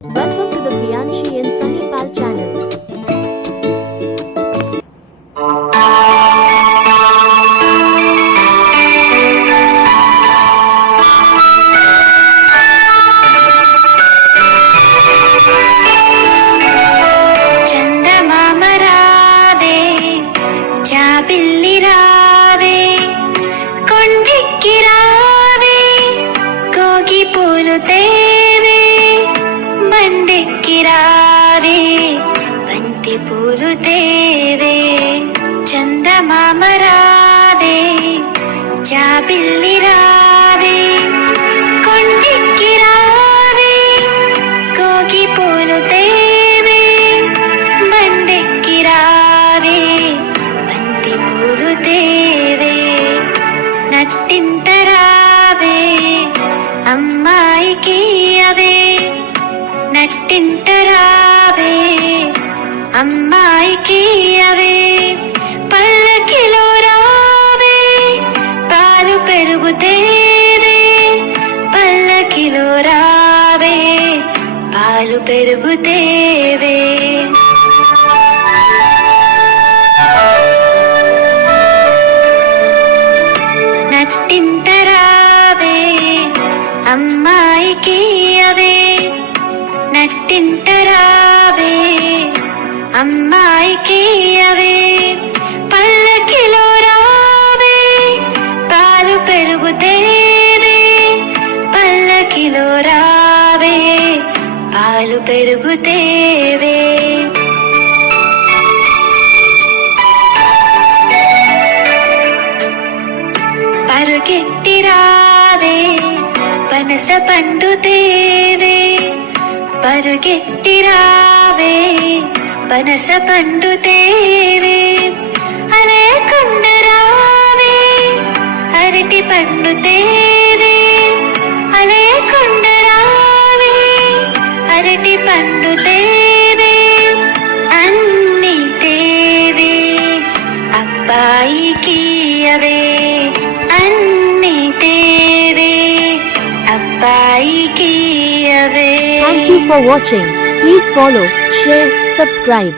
Welcome to the Bianchi and Sunny Pal channel. చందమామరావే జాబిల్లిరావే కొండెక్కిరావే కోగి పూలు తేవే బండెక్కిరావే బంతి పూలు తేవే చందమామరావే జాబిల్లిరావే కొండెక్కిరావే కోగి పూలు తేవే బండెక్కిరావే బంతి పూలు తేవే నట్టింటరావే అమ్మాయికి అవే నట్టింటరావే అమ్మాయికి అవే పల్లకిలో రావే పాలు పెరుగుతేవే పల్లకిలో రావే పాలు పెరుగుతేవే నట్టింటరావే అమ్మాయికి అవే నట్టింటరావే అమ్మాయికి అవే పల్లకిలో రావే పాలు పెరుగుతేవే పల్లకిలో రావే పాలు పెరుగుతేవే పరుగెట్టిరావే పనస పండు తేవే పరుగెట్టిరావే పనస పండు తేవే అలేకుండరావే అరటి పండు తేవే అలేకుండరావే అరటి పండు తేవే అన్ని తేవే అబ్బాయికి అవే అన్ని తేవే అబ్బాయికి అవే. Thank you for watching. Please follow, share, subscribe.